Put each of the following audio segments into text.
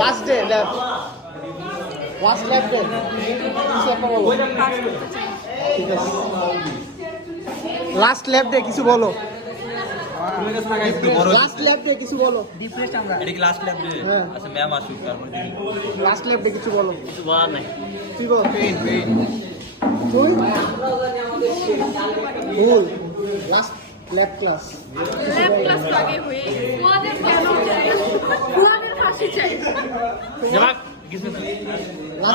Last day lab, last lab day কিছু একটা বলো। ঠিক আছে, লাস্ট ল্যাব ডে কিছু বলো। লাস্ট ল্যাব ডে কিছু বলো। ডিপ্রেস আমরা এটা কি লাস্ট ল্যাব ডে? আচ্ছা ম্যাম আসুক তারপর দেখি। লাস্ট ল্যাব ডে কিছু বলো। কিছু বলার নাই। তুই বল। পেইন তুই ভুল। Last lab class, lab class আগে হয়ে ওদের ফাঁসি চাই। জবাক কিছু না।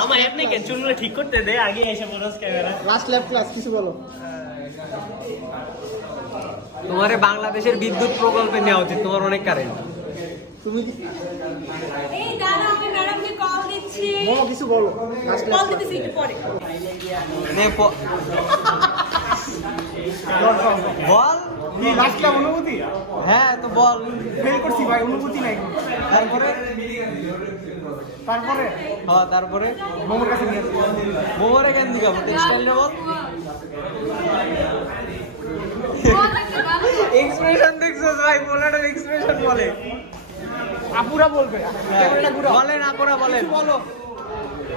আমার এমনি কে চুলগুলো ঠিক করতে দে আগে এসে বড়স ক্যামেরা। লাস্ট ল্যাব ক্লাস কিছু বলো। তোমারে বাংলাদেশের বিদ্যুৎ প্রকল্পে নেওয়া উচিত, তোমার অনেক কারেন্ট। তুমি এই দাদা আমি ম্যাডামকে কল দিচ্ছি। বলো কিছু বলো। লাস্ট কল ল্যাব দিতেছি একটু পরে। বল। লাস্ট ল্যাব অনুভূতি। হ্যাঁ তো বল। ফেল করছি ভাই, অনুভূতি নাই। তারপরে তারপরে হ্যাঁ তারপরে মোমোর কাছে নিয়ে আসি। মোবারে কেন দিগাবো টেক্সটাইলটা বল। এক্সপ্রেশন দেখছো ভাই, বলাটার এক্সপ্রেশন বলে। আপুরা বলবে, ক্যামেরাটা ঘুরাও। বলেন আকরা বলেন। কিছু বলো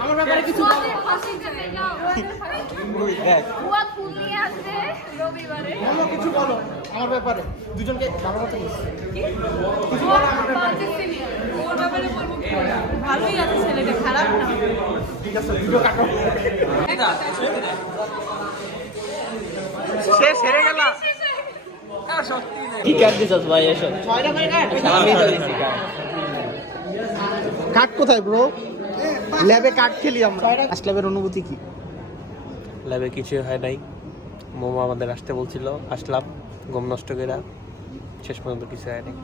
আমার ব্যাপারে, কিছু বলো। ওদের ফাঁসি চাই না, ওদের ফাঁসি। দেখ বুয়া ফুল নিয়ে আসবে রবিবারে। বলো কিছু বলো আমার ব্যাপারে। দুজনকে ভালো মতো বলছি। কিছু ওর বলো আমার ব্যাপারে। ওর ব্যাপারে বলবো কি? ভালোই আছে ছেলেটা, খারাপ না। ঠিক আছে, ভিডিও কাটো। শেষ হেরে গেল। কি কাট দিছস ভাই এসব? আমি তো দিছি কাট কোথায় ব্রো? ল্যাবে কাট খেলি আমরা। লাস্ট ল্যাবের অনুভূতি কি? ল্যাবে কিছু হয় নাই, মোমো আমাদের আসতে বলছিল, আসলাম গম নষ্ট করে, শেষ পর্যন্ত কিছু হয় নাই।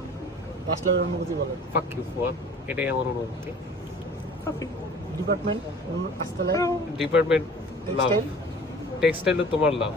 লাস্ট ল্যাবের অনুভূতি বলেন। ফাক ইউ ফর, এটাই আমার অনুভূতি। ডিপার্টমেন্ট আসতে ল্যাব ডিপার্টমেন্ট লাভ, টেক্সটাইল টেক্সটাইলও তোমার লাভ।